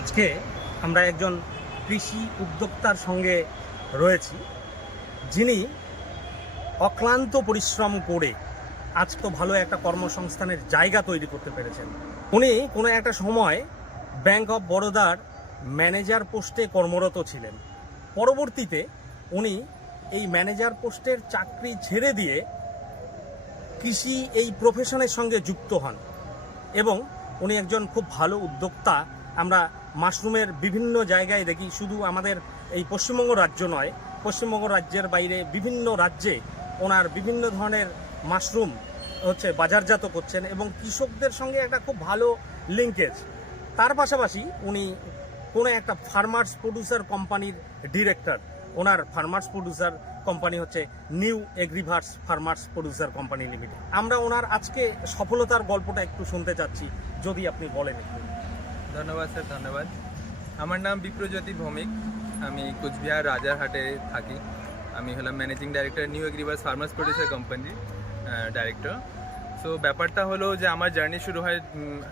আজকে আমরা একজন কৃষি উদ্যোক্তার সঙ্গে রয়েছি, যিনি অক্লান্ত পরিশ্রম করে আজ তো ভালো একটা কর্মসংস্থানের জায়গা তৈরি করতে পেরেছেন। উনি কোনো একটা সময় ব্যাংক অফ বরোদার ম্যানেজার পোস্টে কর্মরত ছিলেন। পরবর্তীতে উনি এই ম্যানেজার পোস্টের চাকরি ছেড়ে দিয়ে কৃষি এই প্রফেশনের সঙ্গে যুক্ত হন এবং উনি একজন খুব ভালো উদ্যোক্তা। আমরা মাশরুমের বিভিন্ন জায়গায় দেখি, শুধু আমাদের এই পশ্চিমবঙ্গ রাজ্য নয়, পশ্চিমবঙ্গ রাজ্যের বাইরে বিভিন্ন রাজ্যে ওনার বিভিন্ন ধরনের মাশরুম বাজারজাত করছেন এবং কৃষকদের সঙ্গে একটা খুব ভালো লিঙ্কেজ। তার পাশাপাশি উনি কোনো একটা ফার্মার্স প্রডিউসার কোম্পানির ডিরেক্টর। ওনার ফার্মার্স প্রডিউসার কোম্পানি হচ্ছে new Agriverse farmers producer company limited. আমরা ওনার আজকে সফলতার গল্পটা একটু শুনতে চাচ্ছি, যদি আপনি বলেন একটু। ধন্যবাদ স্যার, ধন্যবাদ। আমার নাম বিপ্রজ্যোতি ভৌমিক, আমি কুচবিহার রাজারহাটে থাকি। আমি হলাম managing director new Agriverse farmers producer কোম্পানির ডাইরেক্টর। সো ব্যাপারটা হলো যে আমার জার্নি শুরু হয়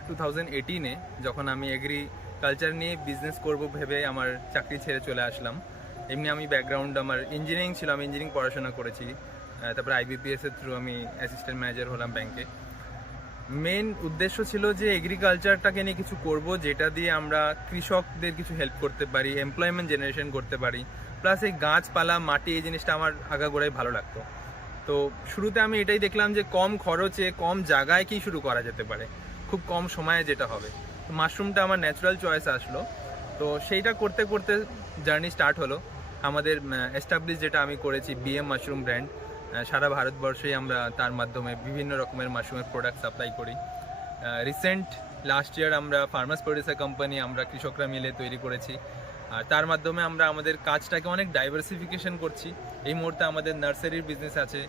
2018-এ, যখন আমি এগ্রিকালচার নিয়ে বিজনেস করব ভেবে আমার চাকরি ছেড়ে চলে আসলাম। এমনি আমি ব্যাকগ্রাউন্ড আমার ইঞ্জিনিয়ারিং ছিল, আমি ইঞ্জিনিয়ারিং পড়াশোনা করেছি। তারপরে IBPS-এর থ্রু আমি অ্যাসিস্ট্যান্ট ম্যানেজার হলাম ব্যাংকে। মেন উদ্দেশ্য ছিল যে এগ্রিকালচারটাকে নিয়ে কিছু করব, যেটা দিয়ে আমরা কৃষকদের কিছু হেল্প করতে পারি, এমপ্লয়মেন্ট জেনারেশন করতে পারি, প্লাস এই গাছপালা মাটি এই জিনিসটা আমার আগাগোড়াই ভালো লাগতো। তো শুরুতে আমি এটাই দেখলাম যে কম খরচে কম জায়গায় কি শুরু করা যেতে পারে, খুব কম সময়ে যেটা হবে। তো মাশরুমটা আমার ন্যাচারাল চয়েস আসলো। তো সেইটা করতে করতে জার্নি স্টার্ট হলো। আমাদের এস্টাবলিশ যেটা আমি করেছি BM মাশরুম ব্র্যান্ড, সারা ভারতবর্ষেই আমরা তার মাধ্যমে বিভিন্ন রকমের মাশরুমের প্রোডাক্ট সাপ্লাই করি। রিসেন্ট লাস্ট ইয়ার আমরা ফার্মার্স প্রডিউসার কোম্পানি আমরা কৃষকরা মিলে তৈরি করেছি, আর তার মাধ্যমে আমরা আমাদের কাজটাকে অনেক ডাইভার্সিফিকেশন করছি। এই মুহূর্তে আমাদের নার্সারির বিজনেস আছে,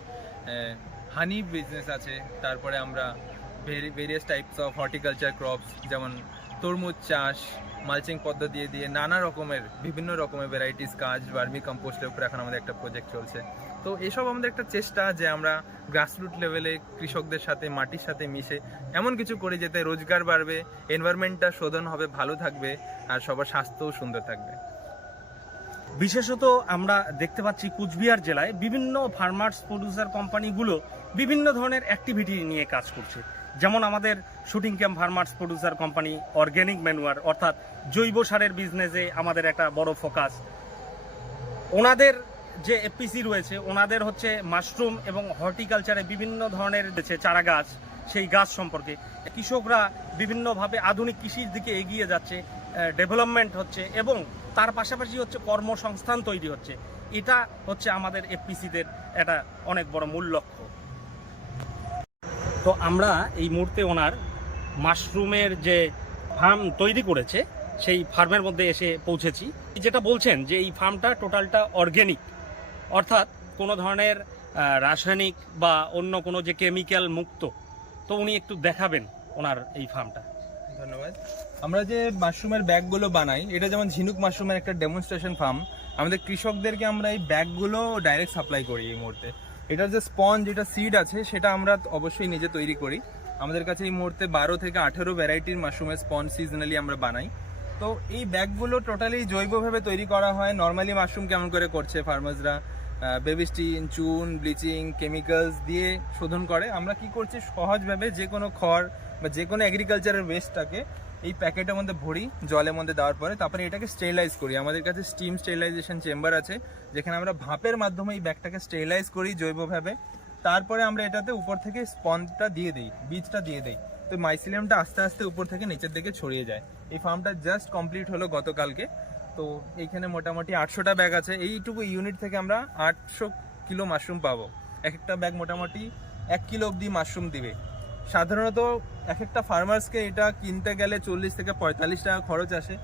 হানি বিজনেস আছে, তারপরে আমরা various types of horticulture crops, যেমন তরমুজ চাষ, মালচিং পদ্ধতি দিয়ে নানা রকমের বিভিন্ন রকমের ভ্যারাইটিস কাজ, ভার্মি কম্পোস্টের উপর এখন আমাদের একটা প্রজেক্ট চলছে। তো এসব আমাদের একটা চেষ্টা যে আমরা গ্রাসরুট লেভেলে কৃষকদের সাথে মাটির সাথে মিশে এমন কিছু করে যেতে রোজগার বাড়বে, এনভায়রনমেন্টটা শোধন হবে, ভালো থাকবে, আর সবার স্বাস্থ্যও সুন্দর থাকবে। বিশেষত আমরা দেখতে পাচ্ছি কুচবিহার জেলায় বিভিন্ন ফার্মার্স প্রডিউসার কোম্পানিগুলো বিভিন্ন ধরনের অ্যাক্টিভিটি নিয়ে কাজ করছে। যেমন আমাদের shooting camp farmers producer company organic manure অর্থাৎ জৈব সারের বিজনেসে আমাদের একটা বড় ফোকাস। ওনাদের যে FPC রয়েছে, ওনাদের মাশরুম এবং হর্টিকালচারে বিভিন্ন ধরনের চারা গাছ, সেই গাছ সম্পর্কে কৃষকরা বিভিন্নভাবে আধুনিক কৃষির দিকে এগিয়ে যাচ্ছে, ডেভেলপমেন্ট হচ্ছে এবং তার পাশাপাশি কর্মসংস্থান তৈরি হচ্ছে। এটা আমাদের FPC-দের একটা অনেক বড় মূল লক্ষ্য। তো আমরা এই মুহূর্তে ওনার মাশরুমের যে ফার্ম তৈরি করেছে সেই ফার্মের মধ্যে এসে পৌঁছেছি। যেটা বলছেন যে এই ফার্মটা টোটালটা অর্গ্যানিক, অর্থাৎ কোনো ধরনের রাসায়নিক বা অন্য কোনো যে কেমিক্যাল মুক্ত। তো উনি একটু দেখাবেন ওনার এই ফার্মটা। ধন্যবাদ। আমরা যে মাশরুমের ব্যাগগুলো বানাই, এটা যেমন ঝিনুক মাশরুমের একটা ডেমনস্ট্রেশন ফার্ম। আমাদের কৃষকদেরকে আমরা এই ব্যাগগুলো ডাইরেক্ট সাপ্লাই করি এই মুহূর্তে। এটার যে স্পঞ্জ, যেটা সিড আছে, সেটা আমরা অবশ্যই নিজে তৈরি করি। আমাদের কাছে এই মুহূর্তে 12 থেকে 18 ভ্যারাইটির মাশরুমের স্পঞ্জ সিজনালি আমরা বানাই। তো এই ব্যাগগুলো টোটালি জৈবভাবে তৈরি করা হয়। নর্মালি মাশরুম কেমন করে করছে ফার্মার্সরা, বেবিস্টিন, চুন, ব্লিচিং, কেমিক্যালস দিয়ে শোধন করে। আমরা কি করছি, সহজভাবে যে কোনো খড় বা যে কোনো এগ্রিকালচারের ওয়েস্টটাকে এই প্যাকেটের মধ্যে ভরি, জলের মধ্যে দেওয়ার পরে তারপরে এটাকে স্টেরিলাইজ করি। আমাদের কাছে স্টিম স্টেরিলাইজেশন চেম্বার আছে, যেখানে আমরা ভাপের মাধ্যমে এই ব্যাগটাকে স্টেরিলাইজ করি জৈবভাবে। তারপরে আমরা এটাতে উপর থেকে স্পঞ্জটা দিয়ে দিই, বীজটা দিয়ে দিই। তো মাইসিলিয়ামটা আস্তে আস্তে উপর থেকে নিচের দিকে ছড়িয়ে যায়। এই ফার্মটা জাস্ট কমপ্লিট হলো গতকালকে। তো এইখানে মোটামুটি 800টা ব্যাগ আছে। এইটুকু ইউনিট থেকে আমরা 800 কিলো মাশরুম পাবো। এক একটা ব্যাগ মোটামুটি 1 কিলো অবধি মাশরুম দিবে। সাধারণত এক একটা ফার্মার্সকে এটা কিনতে গেলে 40 থেকে 45 টাকা খরচ আসে।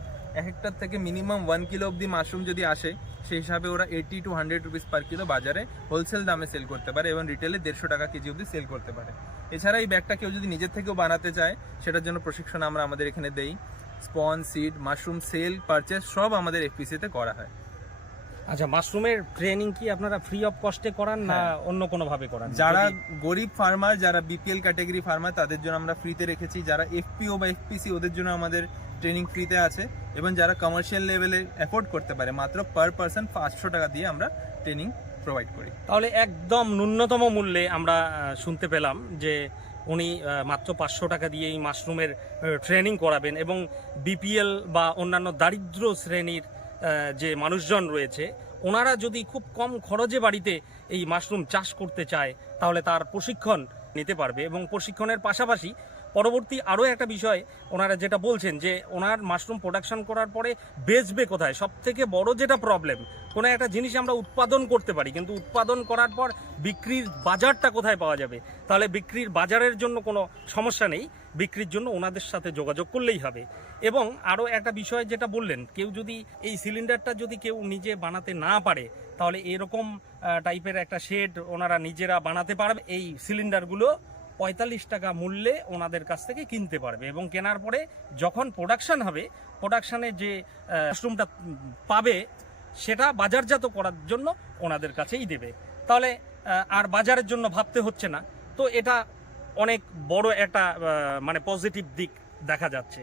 এক একটার থেকে মিনিমাম 1 কিলো অবধি মাশরুম যদি আসে, সেই হিসাবে ওরা 80 to 100 রুপিস পার কিলো বাজারে হোলসেল দামে সেল করতে পারে এবং রিটেলে 150 টাকা কেজি অবধি সেল করতে পারে। এছাড়া এই ব্যাগটা কেউ যদি নিজের থেকেও বানাতে চায়, সেটার জন্য প্রশিক্ষণ আমরা আমাদের এখানে দেই। Sponge, seed, mushroom sale, purchase সব আমাদের FPC-তে করা হয়। আচ্ছা, মাশরুমের ট্রেনিং কি আপনারা ফ্রি অফ কস্টে করান না অন্য কোনো ভাবে করান? যারা গরিব ফার্মার, যারা BPL ক্যাটাগরি ফার্মার, তাদের জন্য আমরা ফ্রিতে রেখেছি। যারা FPO বা FPC, ওদের জন্য আমাদের ট্রেনিং ফ্রিতে আছে, এবং যারা কমার্শিয়াল লেভেলে অ্যাফোর্ড করতে পারে মাত্র পার পারসন 500 টাকা দিয়ে আমরা ট্রেনিং প্রোভাইড করি। তাহলে একদম ন্যূনতম মূল্যে আমরা শুনতে পেলাম যে উনি মাত্র 500 টাকা দিয়ে এই মাশরুমের ট্রেনিং করাবেন, এবং বিপিএল বা অন্যান্য দারিদ্র শ্রেণীর যে মানুষজন রয়েছে ওনারা যদি খুব কম খরচে বাড়িতে এই মাশরুম চাষ করতে চায় তাহলে তার প্রশিক্ষণ নিতে পারবে। এবং প্রশিক্ষণের পাশাপাশি পরবর্তী আরও একটা বিষয় ওনারা যেটা বলছেন যে ওনার মাশরুম প্রোডাকশন করার পরে বেচবে কোথায়, সব থেকে বড় যেটা প্রবলেম, কোনো একটা জিনিস আমরা উৎপাদন করতে পারি কিন্তু উৎপাদন করার পর বিক্রির বাজারটা কোথায় পাওয়া যাবে, তাহলে বিক্রির বাজারের জন্য কোনো সমস্যা নেই, বিক্রির জন্য ওনাদের সাথে যোগাযোগ করলেই হবে। এবং আরও একটা বিষয় যেটা বললেন, কেউ যদি এই সিলিন্ডারটা যদি কেউ নিজে বানাতে না পারে তাহলে এরকম টাইপের একটা শেড ওনারা নিজেরা বানাতে পারবে। এই সিলিন্ডারগুলো 45 টাকা মূল্যে ওনাদের কাছ থেকে কিনতে পারবে, এবং কেনার পরে যখন প্রোডাকশন হবে প্রোডাকশানে যে মাশরুমটা পাবে সেটা বাজারজাত করার জন্য ওনাদের কাছেই দেবে, তাহলে আর বাজারের জন্য ভাবতে হচ্ছে না। তো এটা অনেক বড় একটা মানে পজিটিভ দিক দেখা যাচ্ছে।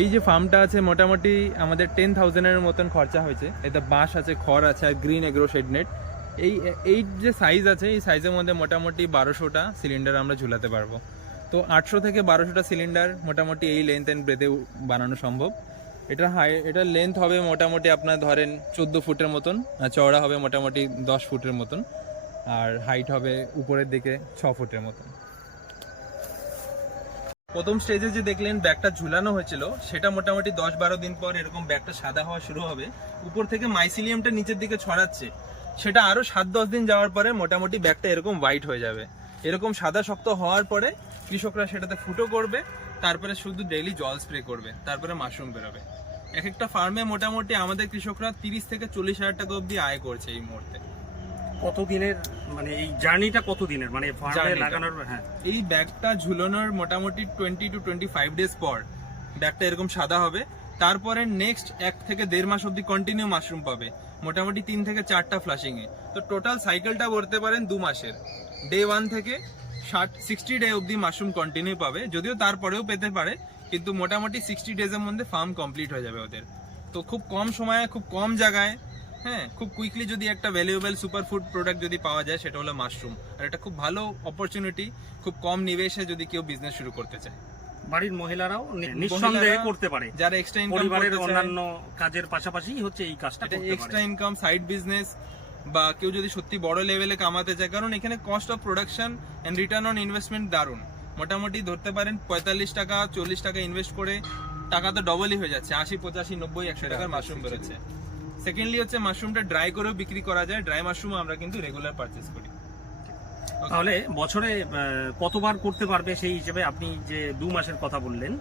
এই যে ফার্মটা আছে মোটামুটি আমাদের 10,000-এর মতন খরচা হয়েছে। এতে বাঁশ আছে, খড় আছে, আর গ্রিন এগ্রো শেড নেট। এই যে সাইজ আছে এই সাইজের মধ্যে মোটামুটি 1200টা সিলিন্ডার আমরা ঝুলাতে পারবো। তো 800 থেকে 1200টা সিলিন্ডার মোটামুটি এই লেন্থ অ্যান্ড ব্রেথে বানানো সম্ভব। এটার লেন্থ হবে মোটামুটি আপনার ধরেন 14 ফুটের মতন, আর চওড়া হবে মোটামুটি 10 ফুটের মতন, আর হাইট হবে উপরের দিকে 6 ফুটের মতন। প্রথম স্টেজে যে দেখলেন ব্যাগটা ঝুলানো হয়েছিল সেটা মোটামুটি 10-12 দিন পর এরকম ব্যাগটা সাদা হওয়া শুরু হবে, উপর থেকে মাইসিলিয়ামটা নিচের দিকে ছড়াচ্ছে। সেটা আরো 7-10 দিন যাওয়ার পরে মোটামুটি ব্যাগটা এরকম হোয়াইট হয়ে যাবে। এরকম সাদা শক্ত হওয়ার পরে কৃষকরা সেটাতে ফুটো করবে, তারপরে শুধু ডেইলি জল স্প্রে করবে, তারপরে মাশরুম বেরোবে। এক একটা ফার্মে মোটামুটি আমাদের কৃষকরা 30 থেকে 40 হাজার টাকা অব্দি আয় করছে এই মুহূর্তে। কতদিনের মানে এই জার্নিটা কতদিনের মানে ফার্মে লাগানোর? হ্যাঁ, এই ব্যাগটা ঝুলানোর মোটামুটি 20 to 25 ডেজ পর ব্যাগটা এরকম সাদা হবে। তারপরে নেক্সট 1 থেকে 1.5 মাস অব্দি কন্টিনিউ মাশরুম পাবে, মোটামুটি 3 থেকে 4টা ফ্লাশিং এ। তো টোটাল সাইকেলটা বলতে পারেন 2 মাসের। ডে 1 থেকে 60 ডে অব্দি মাশরুম কন্টিনিউ পাবে, যদিও তারপরেও পেতে পারে, কিন্তু মোটামুটি 60 ডেজের মধ্যে ফার্ম কমপ্লিট হয়ে যাবে ওদের। তো খুব কম সময়ে খুব কম জায়গায়, হ্যাঁ, খুব কুইকলি যদি একটা ভ্যালুয়েবল সুপার ফুড প্রোডাক্ট যদি পাওয়া যায় সেটা হলো মাশরুম। আর এটা খুব ভালো অপরচুনিটি, খুব কম নিবেশে যদি কেউ বিজনেস শুরু করতে চায়। বাড়ির মহিলারাও নিঃসন্দেহে করতে পারে, যারা এক্সট্রা ইনকাম, পরিবারের অন্যান্য কাজের পাশাপাশি হচ্ছে এই কাজটা করতে পারে। এক্সট্রা ইনকাম, সাইড বিজনেস, বা কেউ যদি সত্যি বড় লেভেলে কামাতে চায়, কারণ এখানে cost of production and return on investment দারুণ। মোটামুটি ধরতে পারেন 45 টাকা 40 টাকা ইনভেস্ট করে টাকা তো ডবলই হয়ে যাচ্ছে, 80, 85, 90, 100 টাকার মাশরুম বেরোচ্ছে। সেকেন্ডলি হচ্ছে মাশরুমটা ড্রাই করেও বিক্রি করা যায়, ড্রাই মাশরুম আমরা কিন্তু রেগুলার পারচেজ করি। তাহলে বছরে কতবার করতে পারবে সেই হিসেবে আপনি যে 2 মাসের কথা বললেন,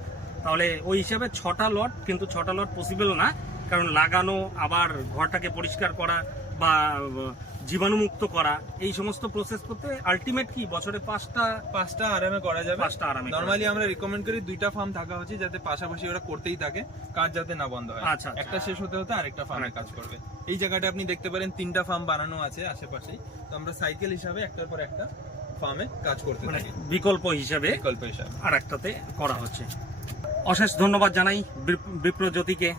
তাহলে ওই হিসেবে 6টা লট, কিন্তু 6টা লট পসিবল না, কারণ লাগানো, আবার ঘরটাকে পরিষ্কার করা বা জীবাণুমুক্ত করা, এই সমস্ত প্রসেস করতে আলটিমেট কি বছরে 5টা আরামে করা যাবে। 5টা আরামে নরমালি আমরা রিকমেন্ড করি 2টা ফার্ম থাকা উচিত, যাতে পাশাপাশি ওরা করতেই থাকে, কাজ যাতে না বন্ধ হয়। আচ্ছা, একটা শেষ হতে হতে আরেকটা ফার্মে কাজ করবে। এই জায়গাটা আপনি দেখতে পারেন 3টা ফার্ম বানানো আছে আশেপাশে, তো আমরা সাইকেল হিসাবে একটার পর একটা ফার্মে কাজ করতে থাকি, বিকল্প হিসাবে আর একটাতে করা হচ্ছে। অশেষ ধন্যবাদ জানাই বিপ্রজ্যোতিকে।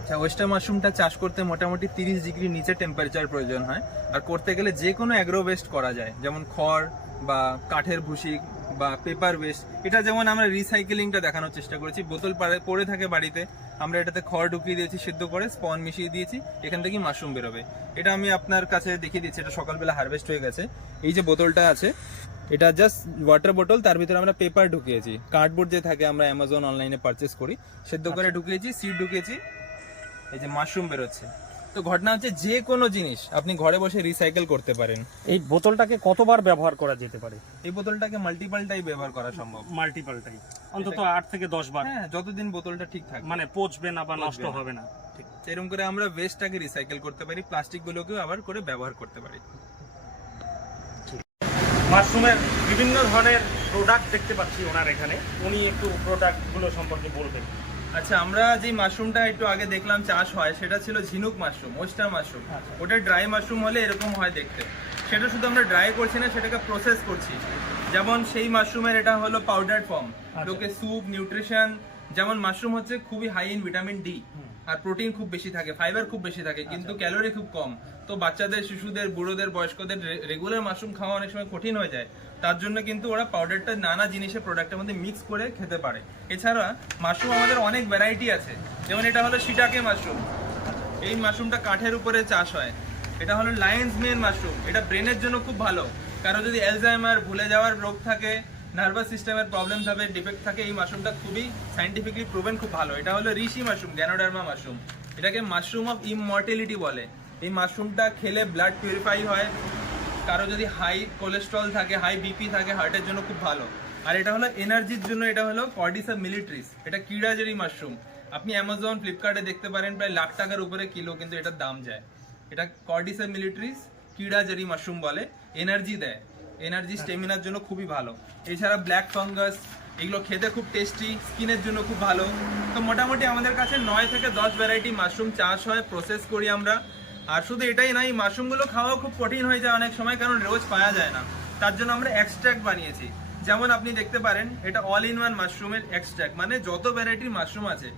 আচ্ছা, ওয়েস্টার মাশরুমটা চাষ করতে মোটামুটি 30 ডিগ্রি নিচে টেম্পারেচার প্রয়োজন হয়, আর করতে গেলে যে কোনো অ্যাগ্রো ওয়েস্ট করা যায়, যেমন খড় বা কাঠের ভুসি বা পেপার ওয়েস্ট। এটা যেমন আমরা রিসাইকেলিংটা দেখানোর চেষ্টা করেছি, বোতল পড়ে থাকে বাড়িতে, আমরা এটাতে খড় ঢুকিয়ে দিয়েছি, সিদ্ধ করে স্পন মিশিয়ে দিয়েছি, এখান থেকে মাশরুম বেরোবে। এটা আমি আপনার কাছে দেখিয়ে দিচ্ছি, এটা সকালবেলা হারভেস্ট হয়ে গেছে। এই যে বোতলটা আছে, এটা জাস্ট ওয়াটার বোতল, তার ভিতরে আমরা পেপার ঢুকিয়েছি, কার্ডবোর্ড যে থাকে আমরা অ্যামাজন অনলাইনে পারচেস করি, সিদ্ধ করে ঢুকিয়েছি, সিড ঢুকিয়েছি, এই যে মাশরুম বেরোচ্ছে। তো ঘটনা হচ্ছে যে কোনো জিনিস আপনি ঘরে বসে রিসাইকেল করতে পারেন। এই বোতলটাকে কতবার ব্যবহার করা যেতে পারে? এই বোতলটাকে মাল্টিপল টাইপ ব্যবহার করা সম্ভব, মাল্টিপল টাইপ, অন্তত 8 থেকে 10 বার। হ্যাঁ, যতদিন বোতলটা ঠিক থাকে, মানে পচবে না বা নষ্ট হবে না। ঠিক এরকম করে আমরা ওয়েস্টটাকে রিসাইকেল করতে পারি, প্লাস্টিক গুলোকেও আবার করে ব্যবহার করতে পারি। মাশরুমের বিভিন্ন ধরনের প্রোডাক্ট দেখতে পাচ্ছি ওনার এখানে, উনি একটু প্রোডাক্টগুলো সম্পর্কে বলবেন। আচ্ছা, আমরা যে মাশরুমটা একটু আগে দেখলাম চাষ হয়, সেটা ছিল ঝিনুক মাশরুম, ওয়েস্টার মাশরুম। ওটা ড্রাই মাশরুম হলে এরকম হয় দেখতে, সেটা শুধু আমরা ড্রাই করছি না, সেটাকে প্রসেস করছি। যেমন সেই মাশরুমের এটা হলো পাউডার ফর্ম, লোকে স্যুপ নিউট্রিশন। যেমন মাশরুম হচ্ছে খুবই হাই ইন ভিটামিন ডি, আর প্রোটিন খুব বেশি থাকে, ফাইবার খুব বেশি থাকে, কিন্তু ক্যালোরি খুব কম। তো বাচ্চাদের, শিশুদের, বুড়োদের, বয়স্কদের রেগুলার মাশরুম খাওয়া অনেক সময় কঠিন হয়ে যায়। তার জন্য কিন্তু ওরা পাউডারটা নানা জিনিসের প্রোডাক্টের মধ্যে মিক্স করে খেতে পারে। এছাড়া মাশরুম আমাদের অনেক ভ্যারাইটি আছে। যেমন এটা হলো শিটাকে মাশরুম, এই মাশরুমটা কাঠের উপরে চাষ হয়। এটা হলো লায়ন্স মেন মাশরুম, এটা ব্রেনের জন্য খুব ভালো। কারো যদি অ্যালজাইমার, ভুলে যাওয়ার রোগ থাকে, নার্ভাস সিস্টেমের প্রবলেম থাকে, ডিফেক্ট থাকে, এই মাশরুমটা খুবই সাইন্টিফিকলি প্রুভেন খুব ভালো। এটা হলো ঋষি মাশরুম, গ্যানোডার্মা মাশরুম, এটাকে মাশরুম অফ ইমমর্টালিটি বলে। এই মাশরুমটা খেলে ব্লাড পিউরিফাই হয়। কারো যদি হাই কোলেস্ট্রল থাকে, হাই বিপি থাকে, হার্টের জন্য খুব ভালো। আর এটা হলো এনার্জির জন্য, এটা হলো কর্ডিসা মিলিট্রিস, এটা কিড়াজেরি মাশরুম। আপনি অ্যামাজন, ফ্লিপকার্টে দেখতে পারেন প্রায় লাখ টাকার উপরে কিলো, কিন্তু এটার দাম যায়। এটা কর্ডিসা মিলিট্রিস কিড়াজেরি মাশরুম বলে, এনার্জি দেয়, এনার্জি স্টেমিনার জন্য খুবই ভালো। এছাড়া ব্ল্যাক ফাঙ্গাস, এগুলো খেতে খুব টেস্টি, স্কিনের জন্য খুব ভালো। তো মোটামুটি আমাদের কাছে 9 থেকে 10 ভ্যারাইটি মাশরুম চাষ হয়, প্রসেস করি আমরা। আর শুধু এটাই নয়, মাশরুমগুলো খাওয়াও খুব কঠিন হয়ে যায় অনেক সময়, কারণ রোজ পাওয়া যায় না। তার জন্য আমরা এক্সট্র্যাক্ট বানিয়েছি। যেমন আপনি দেখতে পারেন, এটা অল ইন ওয়ান মাশরুমের এক্সট্র্যাক্ট, মানে যত ভ্যারাইটির মাশরুম আছে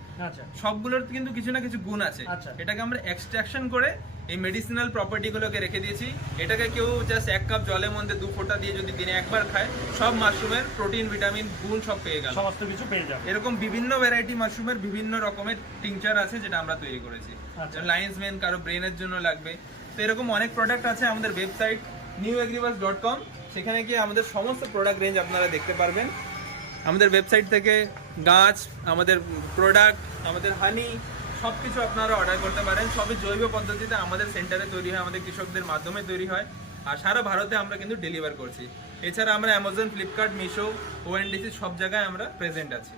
সবগুলোর কিন্তু কিছু না কিছু গুণ আছে। এটাকে আমরা এক্সট্রাকশন করে এই মেডিসিনাল প্রপার্টিগুলোকে রেখে দিয়েছি। এটাকে কেউ জাস্ট 1 কাপ জলের মধ্যে 2 ফোঁটা দিয়ে যদি দিনে একবার খায়, সব মাশরুমের প্রোটিন, ভিটামিন, গুণ সব পেয়ে গেল, সমস্ত কিছু পেয়ে যাবে। এরকম বিভিন্ন ভ্যারাইটি মাশরুমের বিভিন্ন রকমের টিংচার আছে, যেটা আমরা তৈরি করেছি। লায়ন্স মেন কারো ব্রেনের জন্য লাগবে। তো এরকম অনেক প্রোডাক্ট আছে। আমাদের ওয়েবসাইট newagribus.com, সেখানে গিয়ে আমাদের সমস্ত প্রোডাক্ট রেঞ্জ আপনারা দেখতে পারবেন। আমাদের ওয়েবসাইট থেকে গাছ, আমাদের প্রোডাক্ট, আমাদের হানি, সব কিছু আপনারা অর্ডার করতে পারেন। সবই জৈব পদ্ধতিতে আমাদের সেন্টারে তৈরি হয়, আমাদের কৃষকদের মাধ্যমে তৈরি হয়। আর সারা ভারতে আমরা কিন্তু ডেলিভার করছি। এছাড়া আমরা অ্যামাজন, ফ্লিপকার্ট, মিশো, ওএনডিসি সব জায়গায় আমরা প্রেজেন্ট আছি।